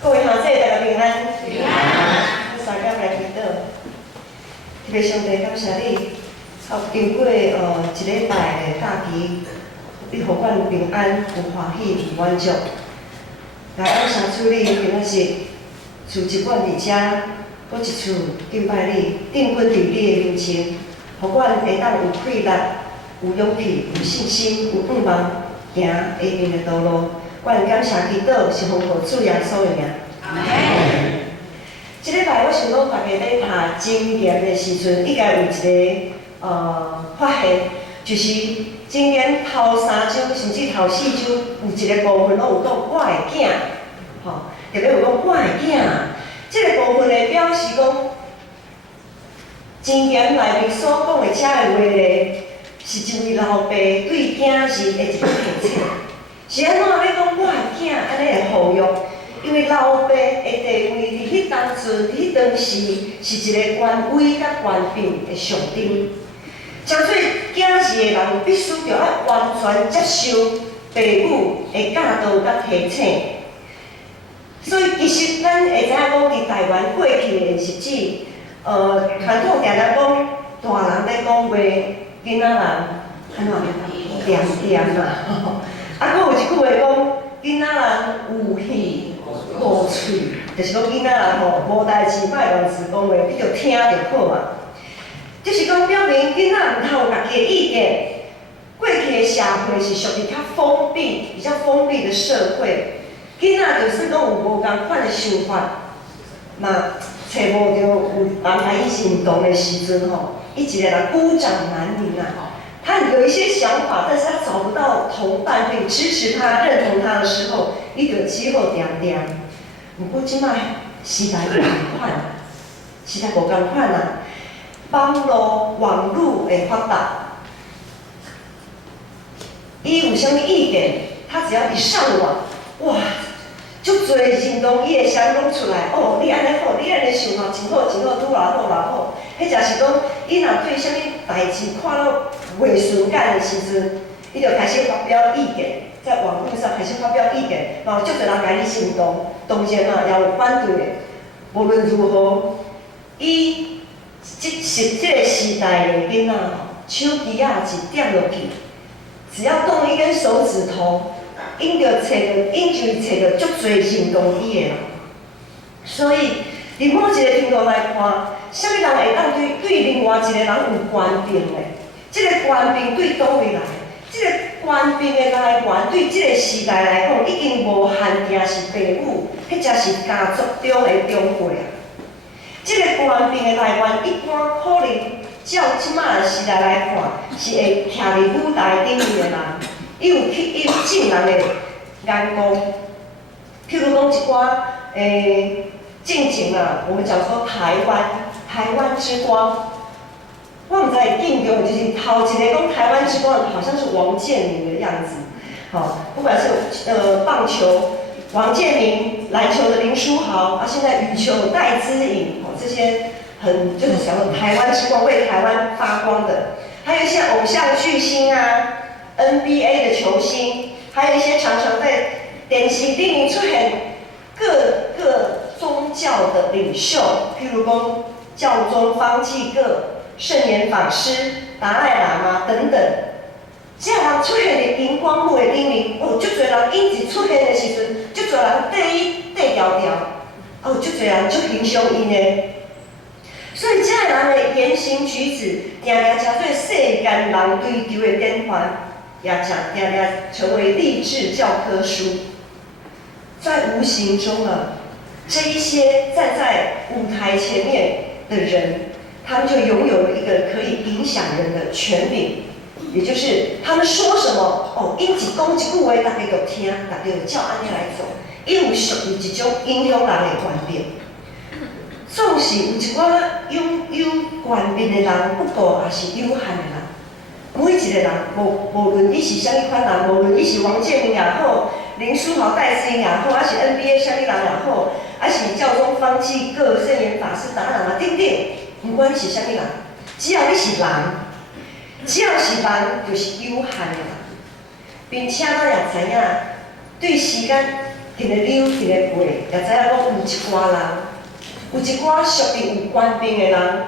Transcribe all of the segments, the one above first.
各位兄弟，大家平安。平安。我三点来祈祷，特别上帝感谢你，经过一礼拜的假期，你互阮平安、有欢喜、有满足。来感谢主，你今仔日厝一阮伫遮，搁一厝敬拜你，定困伫你的面前，互阮会当有气力、有勇气、有信心、有盼望，行下面的道路。阮感谢祈祷是奉靠主耶稣的名。阿门。即礼拜我想讲，大家咧读经典的时阵，应该有一个发现，就是经典头3章甚至头4章有一个部分拢有讲我的囝，吼，特别有讲我的囝。即个部分的表示讲，经典内面所讲的遮个话咧，是一位老爸对囝儿的一个提醒。是安怎咧讲我的囝安尼来抚育？因为老爸的地位伫迄当阵、迄当时是一个权威甲权柄的象征。相对囝儿的人必须着要完全接受父母的教导甲提醒。所以其实咱会知影讲，伫台湾过去的日子，传统定定讲大人咧讲话，囡仔人安怎念念啦。啊，佫有一句话讲，囡仔人有耳无喙，就是讲囡仔人吼无代志莫乱自讲话，你着听就好嘛。就是讲表明囡仔毋通有家己的意见。过去的社会是属于较封闭、比较封闭的社会，囡仔就算讲有无共款的想法，嘛找无着有人来伊认同的时阵吼，伊一个人孤掌难鸣啊。他有一些想法，但是他找不到同伴可以支持他、认同他的时候，伊就只好点点。不过即摆时代无共款，时代无共款啊！网络的发达，伊有啥物意见，他只要一上网，哇，足侪认同伊的声讲出来。哦，你安尼好，你安尼想法真好，真好，愈来好，愈来好。迄就是讲，伊若对啥物代志看到袂顺眼的时阵，伊就开始发表意见，在网络上开始发表意见，嘛有足侪人甲伊行动，当然嘛也有反对的。无论如何，伊即个时代的囡仔吼，手机啊一点落去，只要动一根手指头，因就会找到足侪认同伊的人。所以，伫某一个程度来看，啥物人会当对另外一个人有权柄的？这个权柄对倒位来？这个权柄的来源对这个时代来讲，已经无限定是父母，迄才是家族中的长辈啊。这个权柄的来源，一般可能照即马的时代来看，是会徛伫舞台顶面的人，伊有正人的眼光。譬如讲一寡近前啊，我们讲说台湾之光。我唔知印象就是头一个讲台湾之光，好像是王建民的样子。好，不管是棒球王建民，篮球的林书豪，啊，现在羽球戴资颖，哦，这些就是想说台湾之光，为台湾发光的。还有一些偶像巨星啊 ，NBA 的球星，还有一些常常在电视顶面出现各个宗教的领袖，譬如讲教宗方济各。圣严法师、达赖喇嘛等等，这人出现的荧光幕的顶面，哦，足侪人因一出现的时阵，足侪人缀伊缀调调，哦，足侪人足欣赏伊呢。所以这人的言行举止，定定成做世间人追求的典范，也定定成为励志教科书。在无形中啊，这一些站在舞台前面的人。他们就拥有了一个可以影响人的权柄，也就是他们说什么，哦，因一讲一句话，大家就听，大家就照安尼来做，因有属于一种影响人的权柄。总是有一寡拥有权柄的人，不过也是有限的人。每一个人，无论伊是啥物款人，无论伊是王建民也好，林书豪、戴资颖也好，还是 NBA 啥物人也好，还是教宗方济各、圣严法师、达赖喇嘛等等。不管你是啥物人，只要你是人，就是有限的人，并且咱也知影，对时间迄个溜，迄个背，也知影讲有一寡人，有一寡属于有官兵的人，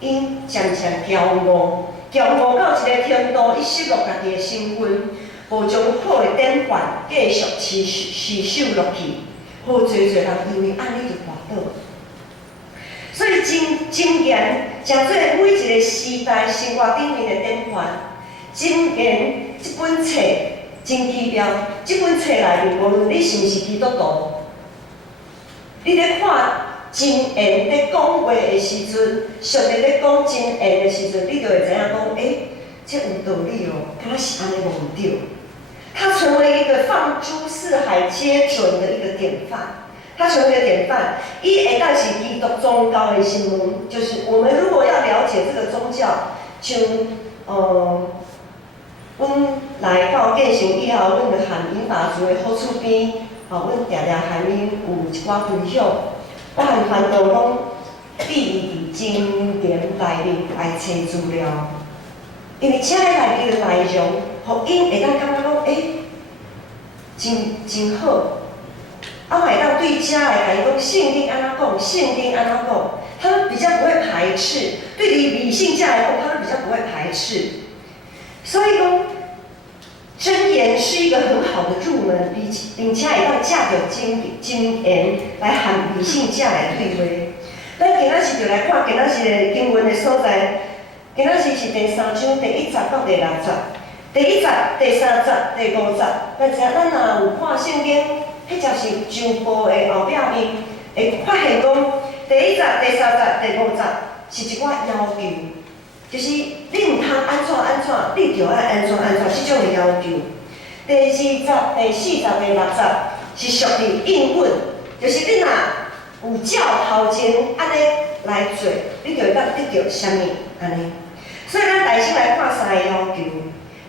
因渐渐骄傲，骄傲到一个程度，伊失落家己的身份，无将好的典范继续持守落去，好侪人因为安尼就滑倒。所以箴言诚做每一个时代生活顶面的典范。箴言这本册真奇妙，这本册内面无论你是毋是基督徒，你咧看箴言咧讲话的时阵，上帝咧讲箴言的时阵，你就会知影讲，这有道理哦，敢若是安尼无毋对。它成为一个放诸四海皆准的一个典范。它成为一个典范，伊会当是基督宗教的新闻，就是我们如果要了解这个宗教，像阮来到建成以后，阮就含英法族的好厝边，阮常常含因有一寡分享，我含烦恼讲，伫经典内面来找资料，因为遮个内面的内容，互因会当感觉讲，真好。会当对遮的来讲，圣经安怎讲，圣经安怎讲，他们比较不会排斥。对于理性家来讲，他们比较不会排斥。所以讲，箴言是一个很好的入门，并且会当借着箴言来和理性家来对话。咱今仔日就来看今仔日的经文的所在。今仔日是第3章第1节到第6节，第1节、第3节、第5节。咱知影，咱若有看圣经。迄就是上部的后壁面会发现讲，第1节、第3节、第5节是一寡要求，就是你毋通安怎，你着爱安怎，即种的要求。第2节、第4节、第6节是属于应允，就是你若有照头前安尼来做，你就会当得到啥物安尼。所以咱大先来看3个要求。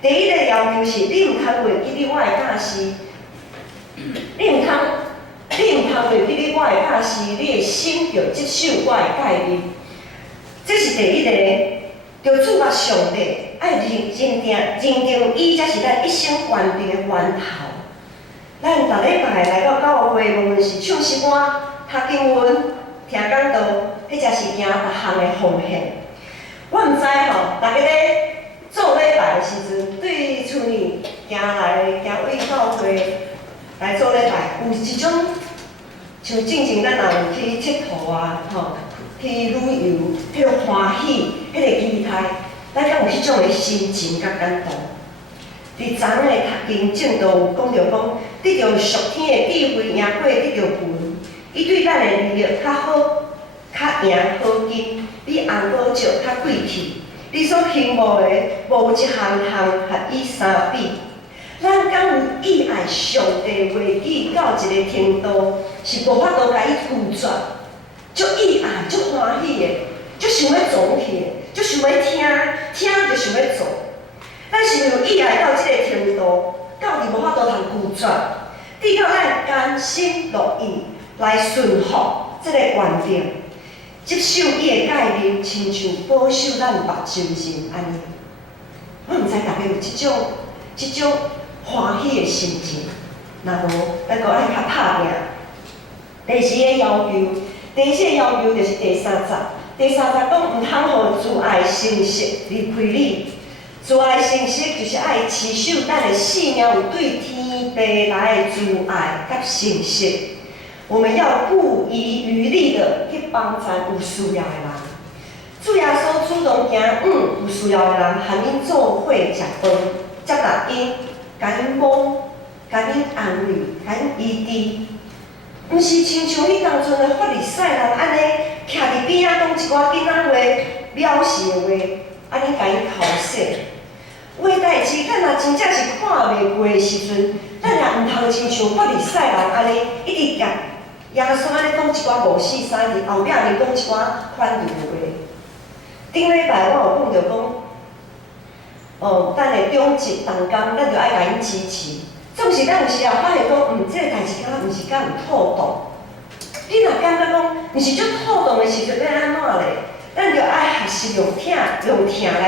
第1个要求是你毋通忘记你我的教师。你毋通忘记你我的教师，你的心着接受我的诫命。这是第1个，着主目上帝，爱认定伊，才是咱一生完成的源头。咱逐礼拜来到教会，无论是唱诗歌、读经文、听讲道，迄才是行逐项的奉献。我毋知大家咧做礼拜的时阵，对厝里行为教会。来做礼拜，有一种像正常咱若有去佚佗啊，去旅游，迄个欢喜，迄个期待，咱敢有迄种的心情甲感动。伫昨昏的读经正道有讲着讲，得着属天的智慧，赢过得着云，伊对咱的力量较好，较赢好紧，比红宝石较贵气。你所羡慕的，无一项合伊相比。咱敢有意爱上帝话语到一个程度，是无法度甲伊拒绝，足意爱、足欢喜的，足想要做起的，足想要听就想要做。咱是有意爱到即个程度，到底无法度通拒绝，直到咱甘心乐意来顺服即个原则，接受伊的诫命，亲像保守咱目睭前安尼。我毋知大家有即种欢喜的心情，若无，咱阁爱较拍拼。第4个要求，第1个要求就是第3节。第3节讲毋通互自爱成识离开你。自爱成识就是爱持守咱的性命有对天地来的自爱甲成识。我们要不遗余力的去帮助有需要的人。主耶稣主动行有需要的人，含因做伙食饭，接纳因。甲因摸，甲因安慰，甲因医治，毋是亲像迄当阵的法利赛人安尼，徛伫边仔讲一寡囡仔话、藐视的话，安尼甲因口说。有诶代志，咱若真正是看袂过的时阵，咱也毋通亲像法利赛人安尼，一直甲耶稣安尼讲一寡5、4、3，伫后壁面讲一寡反对的话。顶礼拜我有讲着讲。咱的中职同工，咱就爱甲因支持。总是咱有时候发现讲，即个代志敢若毋是敢有妥当。你若感觉讲，毋是足妥当的时阵，要安怎咧？咱就爱学习用听来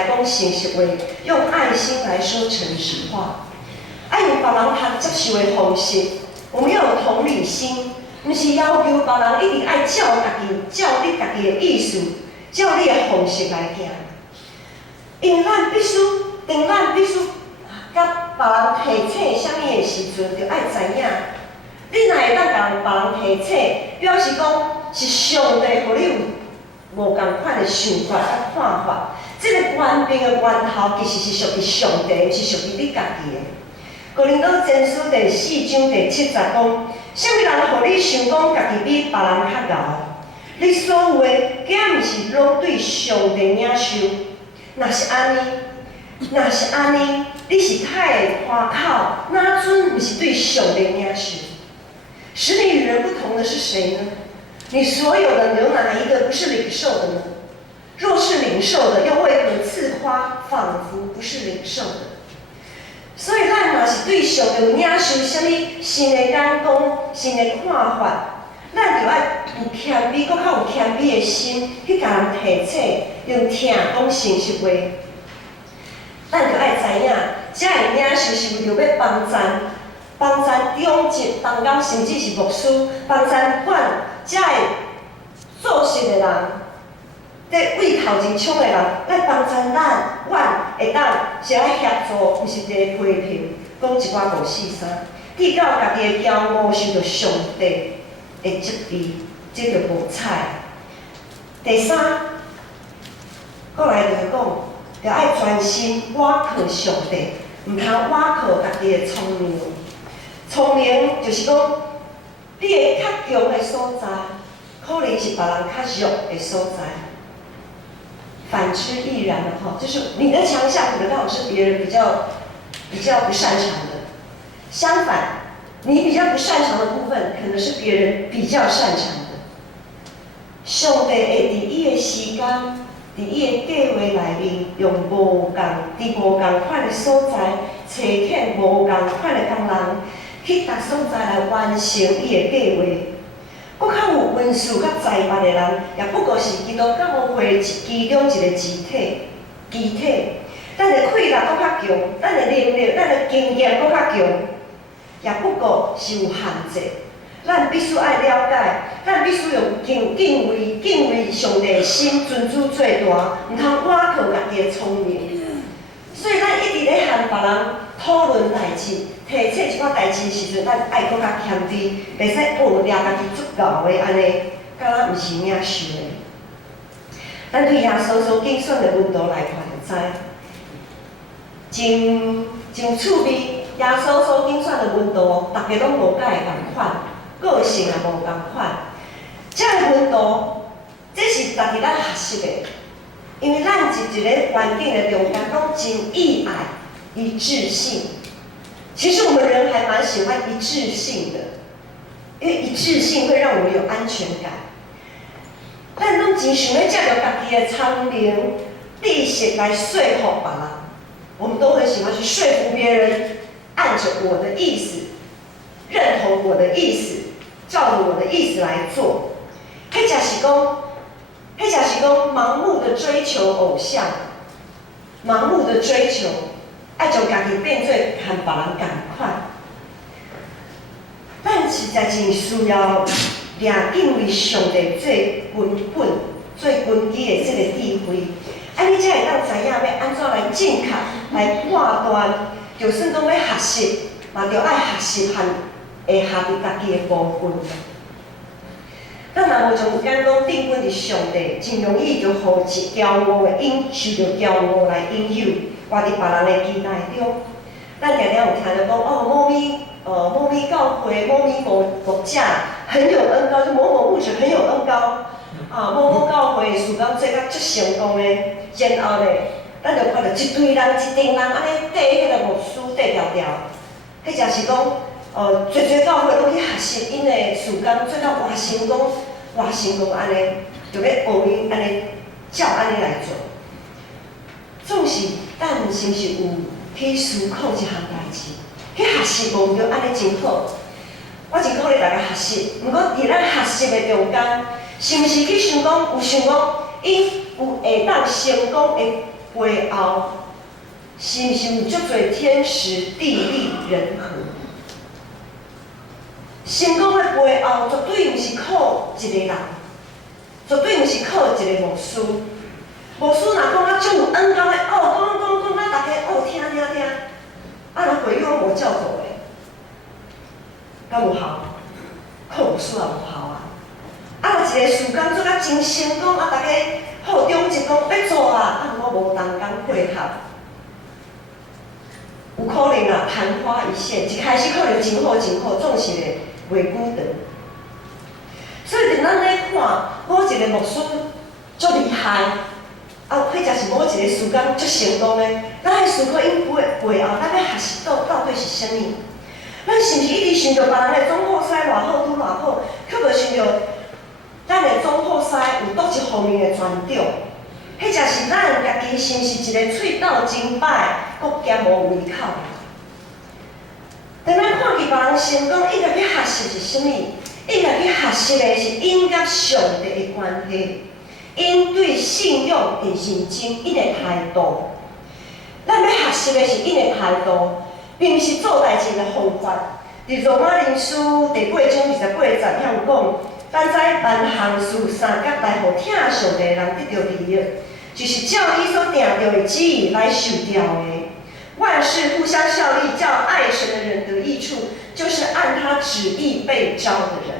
讲诚实话，用爱心来说诚实话。爱用别人通接受的方式我们要有同理心，不是要求别人一定爱照你家己的意思，照你的方式来行。因为咱必须甲别人提醒啥物的时阵，就爱知影。你若会当甲别人提醒，表示讲是上帝互你有无共款的想法甲看法。这个官兵的源头其实是属于上帝，毋是属于你家己的。哥林多前书第4章第7节讲，啥物人互你想讲家己比别人较贤？你所有的，竟毋是拢对上帝领受。若是安尼，你是太会夸口，哪准毋是对上帝领受？使你与人不同的是谁呢？你所有的有哪一个不是领受的呢？若是领受的，又为何自夸，仿佛不是领受的？所以咱若是对上帝有领受啥物新的眼光、新的看法，咱就爱有谦卑，搁较有谦卑的心去甲人提醒，用听讲诚实话。咱就爱知影，这个领受是为着要帮助中级同工，甚至是牧师，帮助阮这个做事的人。在为头前冲的人，来帮助阮会当是来协助，毋是伫批评，讲一寡无四三，记到家己的骄傲受到上帝的责备，这就无彩。第三，过来就讲，就爱专心倚靠上帝，毋通倚靠家己的聪明。聪明就是讲，你的较强的所在，可能是别人较弱的所在。反之亦然的哈，就是你的强项可能刚好是别人比较不擅长的，相反，你比较不擅长的部分，可能是别人比较擅长的。上帝会伫伊的时间，伫伊的计划内面，用无共款的所在，找欠无共款的工人，去达所在来完成伊的计划。搁较有温书甲才华的人，也不过是基督教会其中一个肢体。咱的气力搁较强，咱的能力、咱的经验搁较强，也不过是有限制。咱必须爱了解，咱必须用敬畏上帝的心，尊主做大，毋通倚靠家己的聪明。所以咱一直咧和别人讨论代志。提醒一寡代志的时阵，咱爱搁较谦卑，袂使掠家己足够的安尼，敢若毋是领受的。咱对耶稣所竞选的温度来看就知，真趣味。耶稣所竞选的温度，大家拢无甲会共款，个性也无共款。这个温度，这是家己咱学习的，因为咱一个环境的中间，拢真意爱一致性。其实我们人还蛮喜欢一致性的，因为一致性会让我们有安全感。咱拢真想要借着家己的聪明、知识来说服别人，我们都很喜欢去说服别人，按着我的意思，认同我的意思，照着我的意思来做。迄就是讲盲目的追求偶像，盲目的追求。爱将家己变做和别人共款，咱实在真需要掠敬畏上帝做根本、做根基的这个智慧，安尼才会当知影要安怎来正确来判断。就算讲要学习，嘛着爱学习和会合伫家己的部分。咱若无将眼光定稳伫上帝，真容易就互骄傲的受着骄傲来引诱。活伫别人的期待中，咱常常有听到讲某咪教会、某咪牧者很有恩高，就某某牧者很有恩高，某教会事工做甲足成功的，然后咧，咱就看到一堆人、一群人安尼缀迄个牧师缀条条，迄真是讲侪教会拢去学习因的事工做到偌成功安尼，就要学因安尼照安尼来做。总是咱是毋是有去思考一项代志，去学习无着安尼真好。我真鼓励大家学习，毋过伫咱学习的中间，是毋是去想讲伊有会当成功的背后，是毋是有足侪天时地利人和？成功的背后，绝对毋是靠一个人，绝对毋是靠一个牧师。牧师若讲啊，足有恩感的，讲，咱大家听，啊，若回应无照做的，敢有效？靠牧师也无效啊！啊，若一个事工做甲真成功，啊，大家好中一讲要做啊，啊，我无同工配合，有可能啊，昙花一现，一开始可能真好，总是咧袂久长。所以，伫咱咧看某一个牧师足厉害，啊，或者是某一个事工足成功的，咱喺思考因背后，咱要学习到底是啥物？咱是毋是一直想着别人的总铺师偌好拄偌好，却无想着咱的总铺师有倒一方面的专长？迄才是咱家己是毋是一个喙斗真歹，国兼无胃口？当咱看见别人成功，应该去学习是啥物？应该去学习的是因甲上帝的关系，因对信仰的认真，因的态度。咱要学习的是因的态度，并毋是做代志的方法。伫罗马人书第8章28节遐有讲，咱在万项事三甲来互听上帝的人得到利益，就是照伊所定着的旨意来受调的。万事互相效力，叫爱神的人得益处，就是按他旨意被召的人。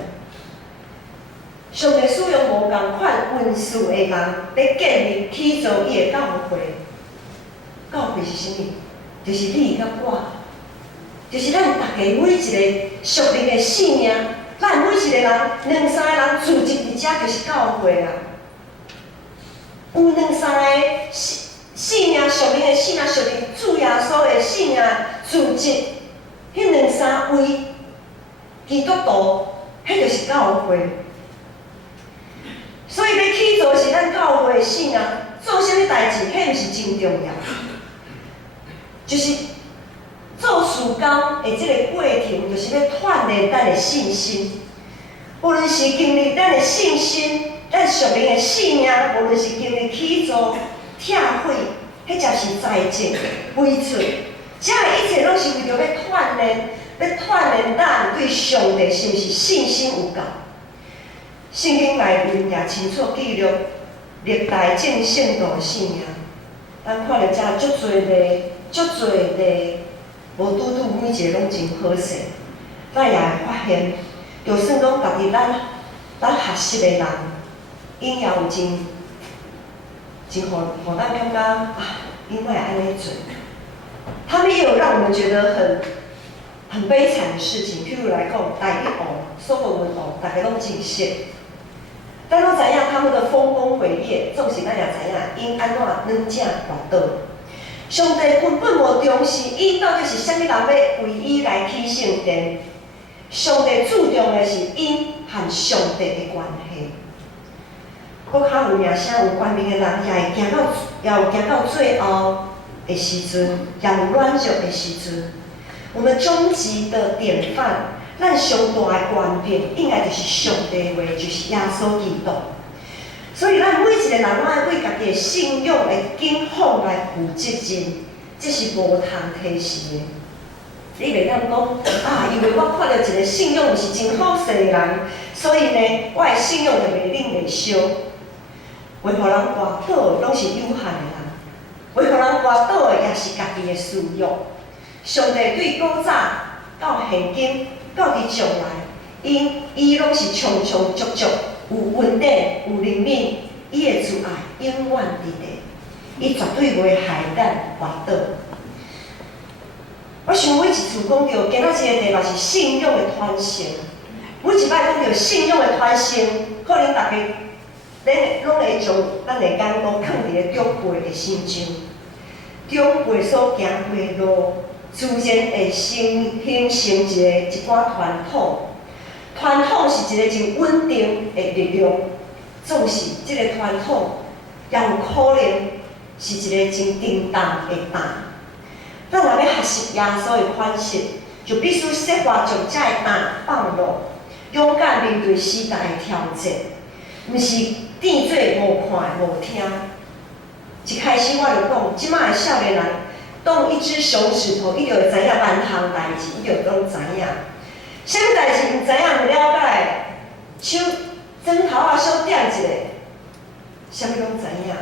上帝使用无共款运势的人，来建立起造伊的教会。教会是啥物？就是你甲我，就是咱大家每一个属灵的性命。咱每一个人，两三个人聚集伫遮，就是教会啊。有两三个性命属灵的性命，属灵主耶稣的性命聚集，迄两三位基督徒，迄就是教会。所以要起造是咱教会的性命，做啥物代志，迄毋是真重要。就是做事工的这个过程，就是要锻炼咱的信心。无论是经历咱的信心，咱属灵的性命，无论是经历起造、拆毁，迄才是财政、委出，这一切拢是为着要锻炼咱对上帝是毋是信心有够。圣经内面也清楚记录历代正圣道的性命，咱看到遮足侪例，无拄每一个拢真好势。咱也会发现，就算讲家己咱学习的人，因也有真互咱感觉啊，因为安尼做，他们也有让我们觉得很悲惨的事情。譬如来讲，大一王、所罗门王，大家拢真熟。咱拢知影他们的丰功伟业，总是咱也知影因安怎软正滑倒。上帝根本无重视伊到底是啥物人要为伊来起圣殿。上帝注重的是因和上帝的关系。搁较有名声有关联的人，也有行到最后的时阵，也有软弱的时阵。我们终极的典范。咱上大的关键，应该就是上帝的话，就是耶稣基督。所以，咱每一个人，拢爱为家己的信仰的敬奉来负责任，这是无通提示的。你袂当讲啊，因为我看到一个信仰是真好势的人，所以呢，我的信仰就袂冷袂烧。会互人滑倒，拢是有限的人；会互人滑倒的，也是家己的私欲。上帝对古早到现今。到伫将来，伊拢是长长足足，有稳定，有灵敏，伊的慈爱永远伫咧，伊绝对袂害咱滑倒。我想每一次讲到今仔日的题目是信仰的传承，每一摆讲到信仰的传承，可能大家拢会将咱的眼光放伫咧长辈的身上，长辈所行过的路。自然会形成一寡传统，传统是一个真稳定的力量。总是这个传统也有可能是一个真震动的担。咱若要学习耶稣的款式，就必须设法将这个担放落，勇敢面对时代的挑战，毋是变做无看无听。一开始我就讲，即摆的少年人。动一只手指头，伊就会知影万项代志，伊就拢知影。啥物代志毋知影，手枕头啊小点一下，啥物拢知影。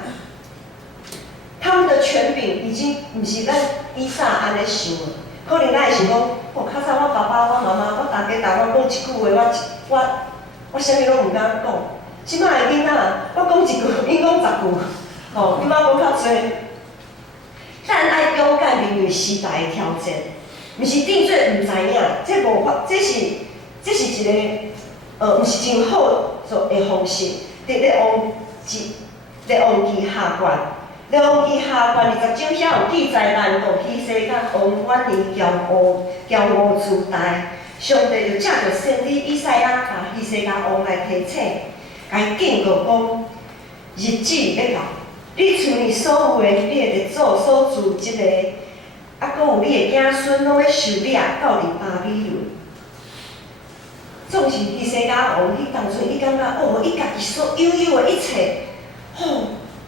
他们的权柄已经毋是咱以前安尼想的，可能咱会想讲，哦，较早我爸爸、我妈妈、我大家同我讲一句话，我啥物拢毋敢讲。即摆的囡仔，我讲一句，因讲10句，吼，你妈讲较侪。咱爱勇敢面对时代的挑战，毋是顶做毋知影，这无法，这是一个毋是真好做的方式，咧往期下悬。咧往期下悬20章遐有记载咱国希西甲王远离骄傲自大，上帝就借着先知以赛亚甲希西家王来提醒，甲伊警告讲，日子要到。你厝里所有的，你的列祖所住即个，啊，阁有你的子孙，拢要受掠到入巴比伦。总是希西家王，迄当阵伊感觉，哦，伊家己所拥有的一切，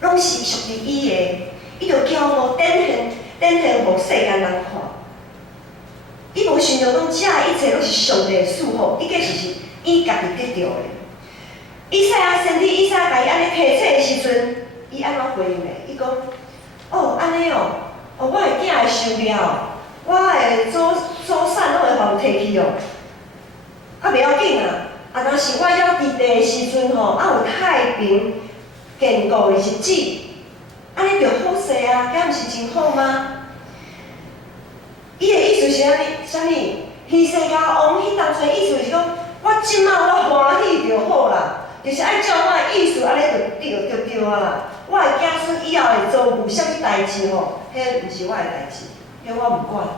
拢是属于伊的，伊就骄傲展现互世间人看。伊无想到讲，遮一切拢是上帝的赐福，伊计是伊家己得到的。以赛亚先知以赛亚甲伊安尼提醒的时阵，伊安怎回应嘞？伊讲：哦，安尼哦，我的囝会受了，我的祖产拢会互摕去哦。啊，袂要紧啊，若是我要伫地的时阵吼，有太平健康的日子，安尼就好势啊，敢毋是真好吗？伊的意思是安尼，啥物？希西家王迄当阵意思是讲，我即摆我欢喜就好啦。就是爱照我的意思，安尼就对啊啦。我的子孙以后会遭遇啥物代志吼，迄毋是我的代志，迄我毋管。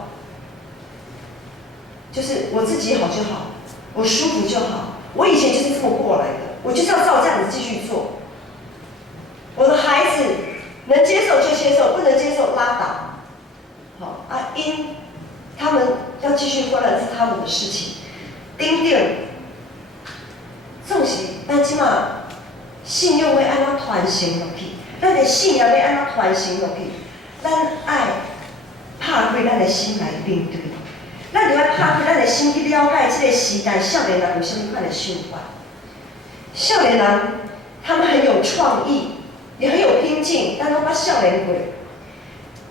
就是我自己好就好，我舒服就好。我以前就是这么过来的，我就是要照这样子继续做。我的孩子能接受就接受，不能接受拉倒。好啊，因他们要继续回来是他们的事情。顶顶。总是咱即马信仰要安怎传承落去，咱的信仰要安怎传承落去，咱爱拍开咱的心来面对，咱就要拍开咱的心去了解这个时代少年人有啥物款的想法。少年人他们很有创意，也很有拼劲，咱拢捌少年过，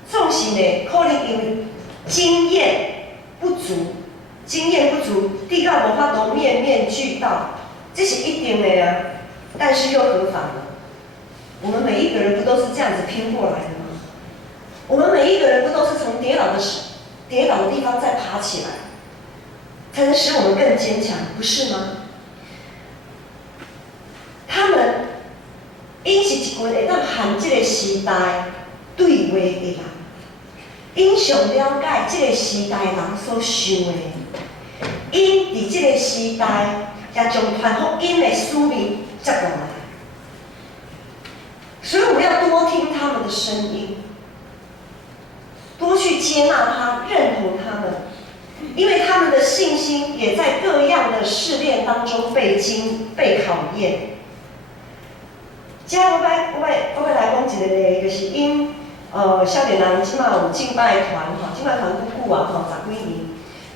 总是呢可能因为经验不足，地到无法度面面俱到。这是一定的啊，但是又何妨呢？我们每一个人不都是这样子拼过来的吗？我们每一个人不都是从跌倒的地方再爬起来，才能使我们更坚强，不是吗？他们因是一群会当含这个时代对话的人，因上了解这个时代人所想的，因伫这个时代。也将传福音的使命接过来，所以我们要多听他们的声音，多去接纳他、认同他们，因为他们的信心也在各样的试炼当中被考验。接下来我要来讲一个例，就是因少年人即马有敬拜团吼，敬拜团久久啊吼，10几年，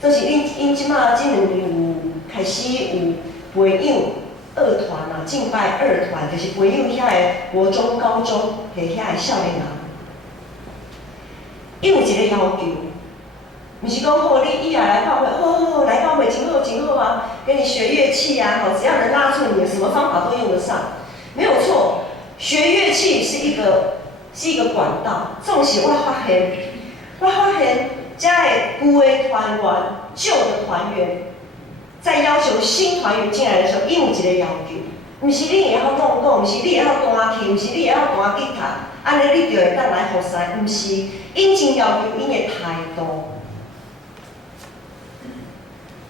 就是因即马这2年有。开始有培养二团啊，敬拜二团，就是培养遐个国中、高中的遐个少年人。伊有一个要求，毋是讲吼你以后来教会，好来教会真好啊，给你学乐器啊，吼，只要能拉住你，什么方法都用得上，没有错。学乐器是一个管道，总是我发现，遮个旧的团员、旧的团员。在要求新团员进来的时候，伊有一个要求，毋是你会晓讲，毋是你会晓弹琴，毋是你会晓弹吉他，安尼你就会当来服侍，毋是，因真要求因的态度。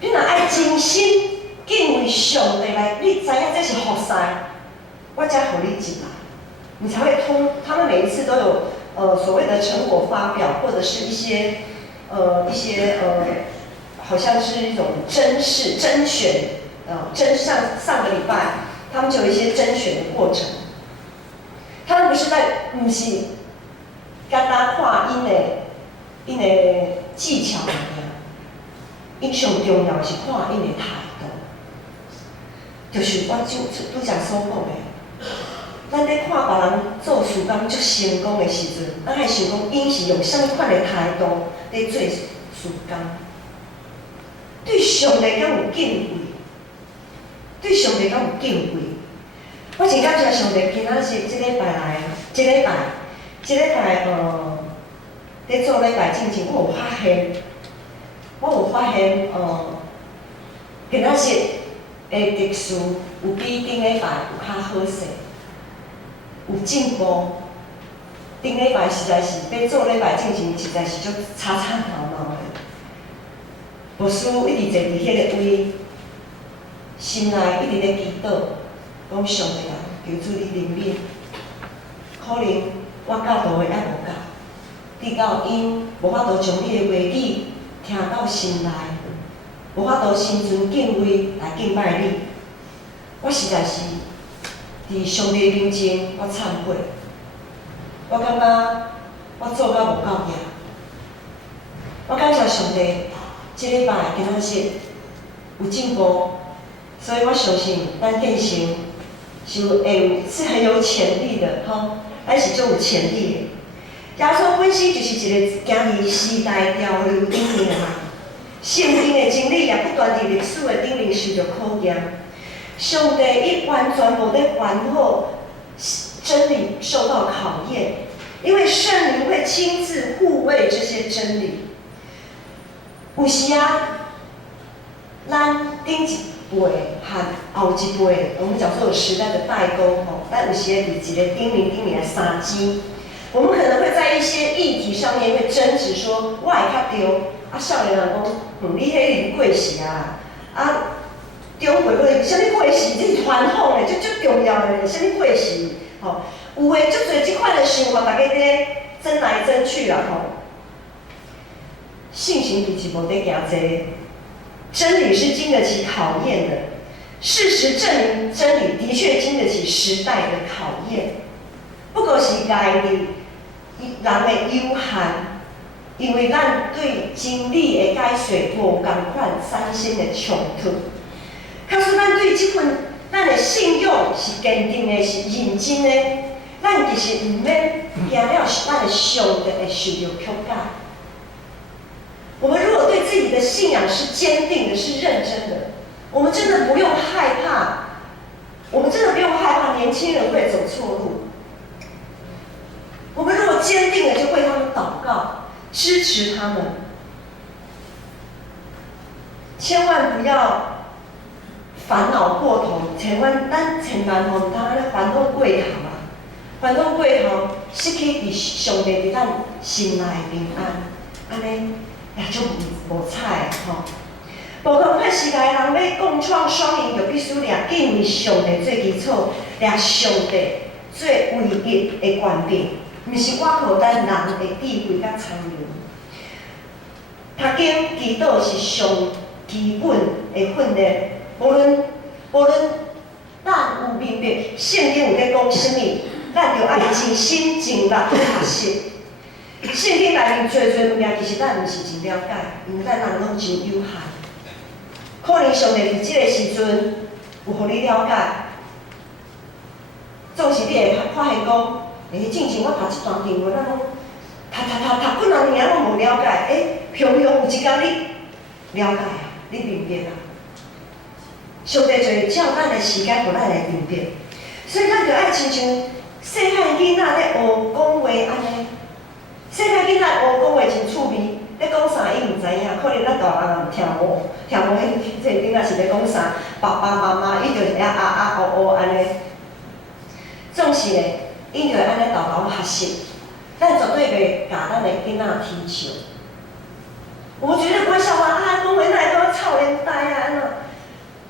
你若爱真心敬畏上帝来，你知影这是服侍，我才互你进来，你才会通。他们每一次都有所谓的成果发表，或者是一些好像是一种甄选，上个礼拜他们就有一些甄选的过程。他们不是毋是简单看因的技巧尔，因上重要是看因的态度。就是我拄则所讲的，咱咧看别人做事工足成功的时阵，咱爱想讲，因是用啥物款的态度咧做事工？对上帝敢有敬畏？对上帝敢有敬畏？我真感谢上帝，今仔日即礼拜来，即礼拜咧做礼拜进前，我有发现，今仔日的特殊有比顶礼拜有较好势，有进步。顶礼拜实在是要做礼拜进前，实在是足吵闹闹的。牧师一直坐伫迄个位，心内一直咧祈祷，讲上帝啊，求主你怜悯。可能我教导的还无够。你到因无法度将你的话语听到心内，无法度心存敬畏来敬拜你。我实在是伫上帝面前，我忏悔。我感觉我做甲无够赢。我感谢上帝，即礼拜今仔日有进步，所以我相信咱建成是很有潜力的，吼，咱是足有潜力的。耶稣本身就是一个行伫时代潮流顶面的人，圣经的真理也不断伫历史的顶面受到考验。上帝伊完全无咧完好真理受到考验，因为圣灵会亲自护卫这些真理。有时啊，咱顶一辈和后一辈，我们叫做时代的代沟吼，咱有时会伫一个顶面来相争。我们可能会在一些议题上面会争执，说我会较对，啊少年人讲，你迄是过时啊，啊中辈个啥物过时，这是传统的，足重要的，啥物过时，吼，有诶足侪即款的想法，大家咧争来争去啦，吼。信心比起无得行这，真理是经得起考验的，事实证明真理的确经得起时代的考验，不过是概念。人的有限，因为咱对真理的解说无共款产生的冲突。假使咱对这份咱的信仰是坚定的，是认真的，咱其实唔免惊了咱的上帝会受到曲解。我们如果对自己的信仰是坚定的，是认真的，我们真的不用害怕，年轻人会走错路。我们如果坚定的就为他们祷告，支持他们，千万不要烦恼过头，千万吼唔通安尼烦恼过头啊！烦恼过头，失去伫上帝伫咱心内的平安，安尼也足无彩的吼。无共款时代人要共创双赢，就必须掠敬畏上帝做基础，掠上帝做唯一的权柄。毋是我靠咱人的智慧甲聪明，读经祈祷是上基本的训练。无论咱有明白圣经有咧讲啥物，咱就爱尽心尽力去学习。圣经内面侪物件，其实咱毋是真了解，因为咱人拢真有限。可能上帝伫即个时阵有互你了解，总是你会发现讲。进前我读这段经文，咱讲读几啊年拢无了解，偏偏有一天你了解啊，你明白啊。上帝就会照咱的时间，互咱来明白。所以咱就爱亲像细汉囡仔咧学讲话安尼，细汉囡仔学讲话真趣味，咧讲啥伊毋知影，可能咱大人听无，迄个囡仔是咧讲啥，爸爸妈妈伊就会安尼，总是咧。因就会安尼豆豆学习，咱绝对袂甲咱的囡仔踢球。我们绝对不会笑话啊，讲话哪会讲臭脸呆啊安怎？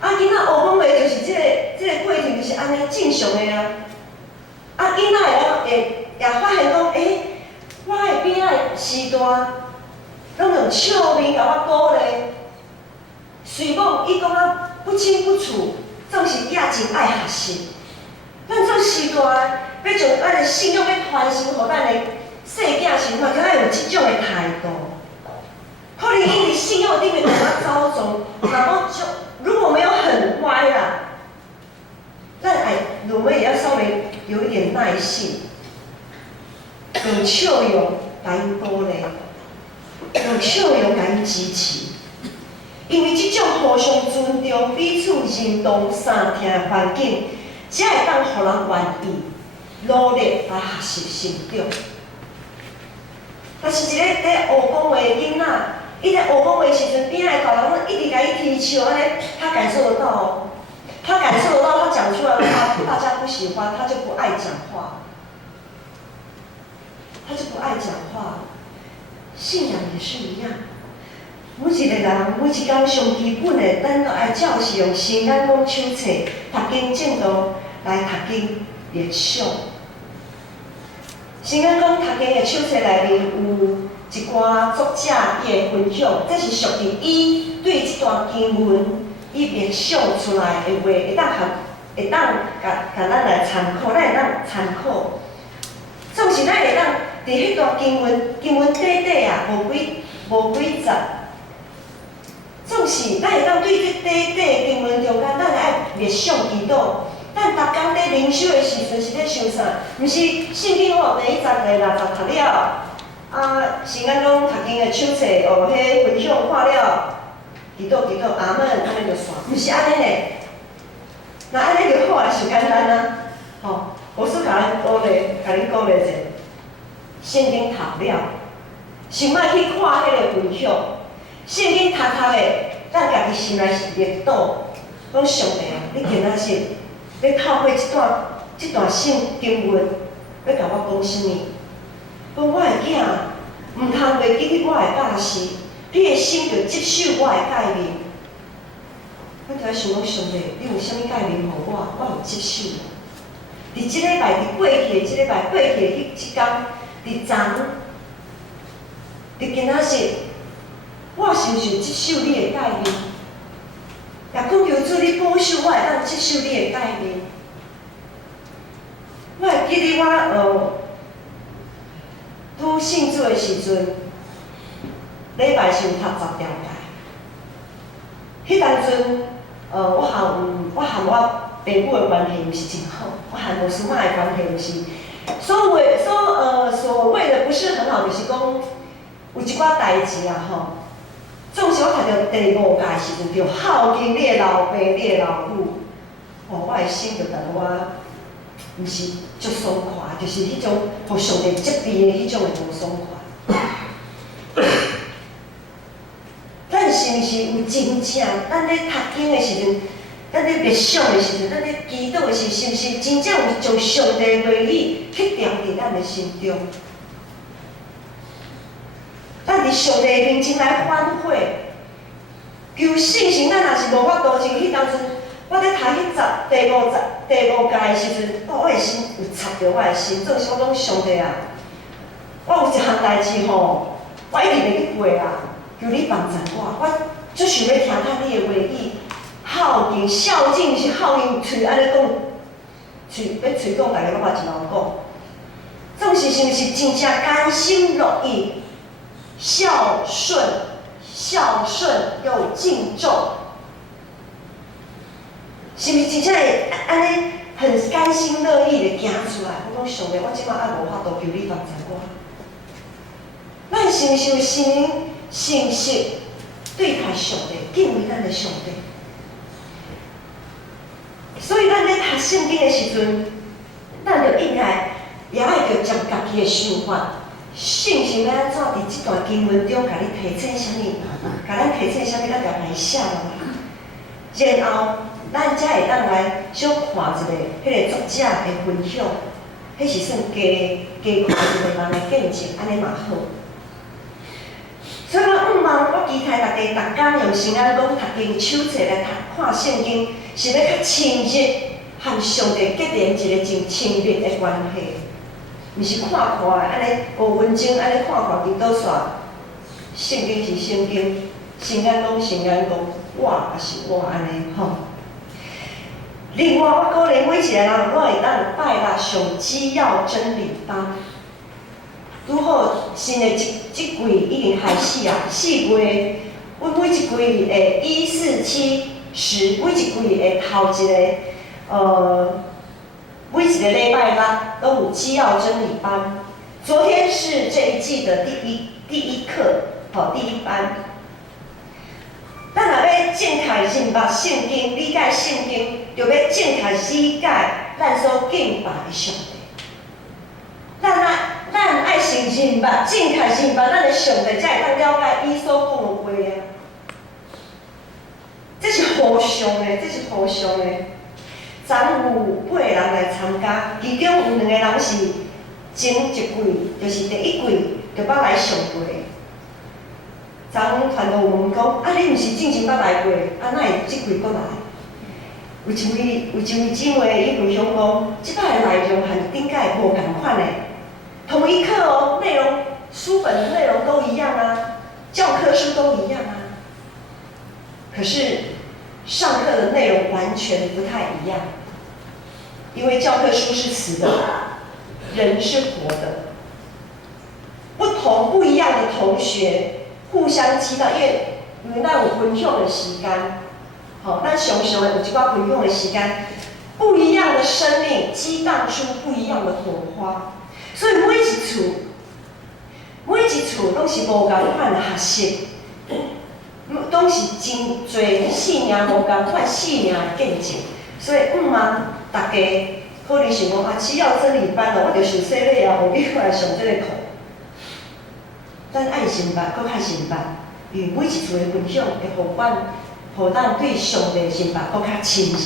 啊，囡仔学讲话就是这个过程就是安尼正常的啊。啊，囡仔也发现讲，我的边仔时段拢用笑面甲我鼓励，虽讲伊讲啊不清不楚，总是也真爱学习。咱做时段。要将咱的信仰要传承予咱的细囝时阵，就要有即种的态度。可能因伫信仰顶面有法走总，如果没有很歪啦，们也要稍微有一点耐性，用笑容来鼓励，用笑容来支持。因为这种互相尊重、彼此认同、相听的环境，才会当互人愿意努力来学习成长。但是一个在学讲话的囡仔，伊在学讲话时阵，边仔大人一直甲伊踢笑，安尼他感受得到哦，他感受得到，他讲出来的话大家不喜欢，他就不爱讲话，他就不爱讲话。信仰也是一样。每一个人，每一天上基本的，咱都爱照是用圣眼光手册、读经正道来读经默想。圣眼光读经的手册内面有一寡作者伊的分享，这是属于伊对这段经文伊默想出来的话，会当甲咱来参考，咱会当参考。总是咱会当伫迄段经文底啊，无几节。总是咱会当对这底经文中间，咱会爱默想祈祷。咱逐工咧灵修的时阵是咧想啥？毋是圣经第一章第60读了，圣眼光读经的手册迄分享看了，祈祷阿门，安尼就煞，毋是安尼嘞。那安尼就好啊，上简单啊。牧师甲恁鼓励者，圣经读了，想莫去看迄个分享。圣经读的，咱家己心内是热岛，讲上帝啊，你今仔日要透过这段圣经文，要甲我讲啥物？讲我的囝毋通袂记得我的教示，你的心就接受我的诫命。我就在想讲，上帝，你有啥物诫命互我，我有接受。伫即礼拜，伫过去的即礼拜，过去的迄天，伫昨，伫今仔日。我是毋是接受你的诫命？也恳求主你保守我，会当接受你的诫命。我会记得我拄信主的时阵，礼拜是有读10条诫。迄当阵，我和我爸母的关系毋是真好，我和我叔妈的关系毋是。所谓的不是很好，就是讲有一寡代志啊吼。总是我读到第5届时阵，就孝敬你的老爸、你的老母，我的心就感觉我毋是足爽快，就是迄种互上帝责备的迄种的无爽快。咱是毋是有真正？咱咧读经的时阵，咱咧默想的时阵，咱咧祈祷的时，是毋是真正有将上帝的话语刻定伫咱的心中？咱伫上帝面前来反悔，求信心。咱若是无法度，像迄当阵，我咧读第5届的时阵，我的心有插着我的心。总是我讲上帝啊，我有一项代志吼，我一直袂去背啊，求你帮助我。我最想要听你的话语，孝敬、孝敬是孝敬，嘴安尼讲，嘴讲，大家拢嘛一路讲。总是是毋是真正甘心乐意？孝顺又敬重，是毋是真正会安尼很甘心乐意的行出来？我讲上帝，我即摆还无法度求你帮助我。咱是毋是有信息对待上帝，敬畏咱的上帝？所以咱咧读圣经的时阵，咱就应该也爱着将家己的想法。信心要安怎伫即段经文中，甲你提醒啥物？甲咱提醒啥物？咱就来写落来。然后，咱才会当来小看一下迄个作者的分享，迄是算加看一个人的见证，安尼嘛好。所以我我期待大家逐工用圣眼光读经手册来看圣经，是要较深入和上帝结连一个真亲密的关系。毋是看的，安尼5分钟安尼看伫倒煞，圣经是圣经，圣眼光，我也是我安尼吼。另外，我鼓励每一个人，我会当拜六上基要真理班。拄好新的即季已经开始啊，4月，阮每一季的1、4、7、10，每一季的头一个每一个礼拜六都有基要真理班。昨天是这一季的第一课，第一班。咱若要正确认捌圣经、理解圣经，就要正确理解咱所敬拜的上帝。咱爱先认捌，正确认捌咱的上帝，才会当了解伊所讲的话啊。这是互相的，这是互相的。昨有8个人来参加，其中有2个人是前一季，就是第1季就捌来上过。昨团队问讲，你毋是之前捌来过，哪会即季搁来？有一位姊妹伊分享讲，即摆的内容和顶届无共款的，同一课哦，内容书本的内容都一样啊，教科书都一样啊，可是上课的内容完全不太一样，因为教科书是死的，人是活的，不一样的同学。互相知道，因为咱有分享的时间，咱常常有一寡分享的时间，不一样的生命激荡出不一样的火花，所以每一处拢是无共款的学习，拢是真侪性命无共款性命的见证，所以望大家可能想讲只要真理班我就受洗礼啊，何必来上这个课？咱爱认捌，搁较认捌，因为每一次的分享会咱对上帝认捌搁较深入。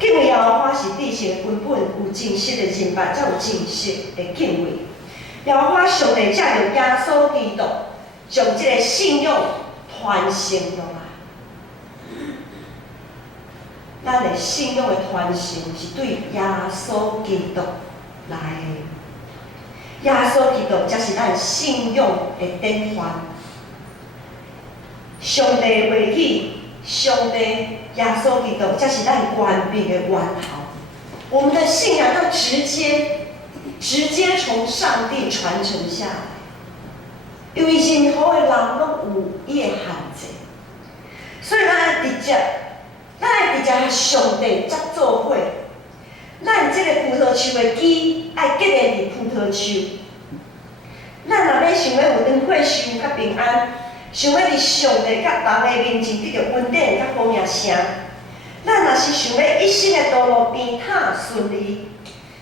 敬畏耶和华是知识的根本，有真实的认捌，才有真实的敬畏。耶和华上帝借着耶稣基督，将这个信仰传承落来。咱的信仰的传承是对耶稣基督来的。耶稣基督才是咱信仰的典范。上帝的话语，上帝耶稣基督才是咱官兵的源头。我们的信仰要直接从上帝传承下来，因为任何的人拢有伊的限制，所以咱爱直接和上帝才做伙。咱这个葡萄树的基爱结连伫葡萄树。咱若要想要有长岁寿较平安，想要伫上帝甲人的面前得到稳定甲好名声，咱若是想要一生的道路平坦顺利，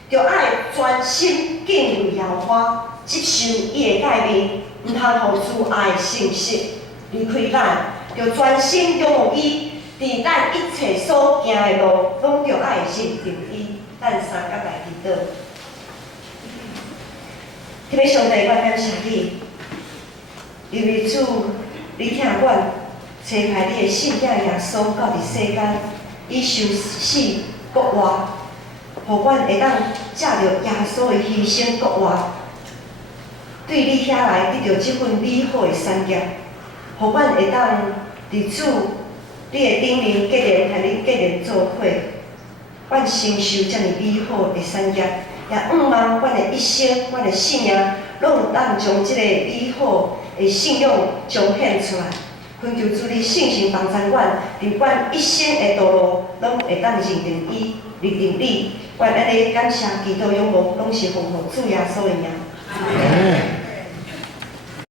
就爱专心敬畏耶和华，接受伊的诫命，毋通互自爱的信息离开咱，就专心仰望伊，伫咱一切所行的路，拢着爱认定伊。咱三甲来祈祷。特别上帝，我感谢你，因为主，你听阮差派你的圣子耶稣到伫世间，以受死国活，互阮会当借着耶稣的牺牲国活，对你遐来得到这份美好的产业，互阮会当伫主你的顶面结连，和你结连做伙。阮承受遮尔美好的产业，也望阮的一生、阮的性命，拢有当将即个美好的信仰彰显出来。恳求主你信心帮助阮，伫阮一生的道路，拢会当认定伊、认定你。阮安尼感谢、祈祷、仰望，拢是奉主耶稣的名。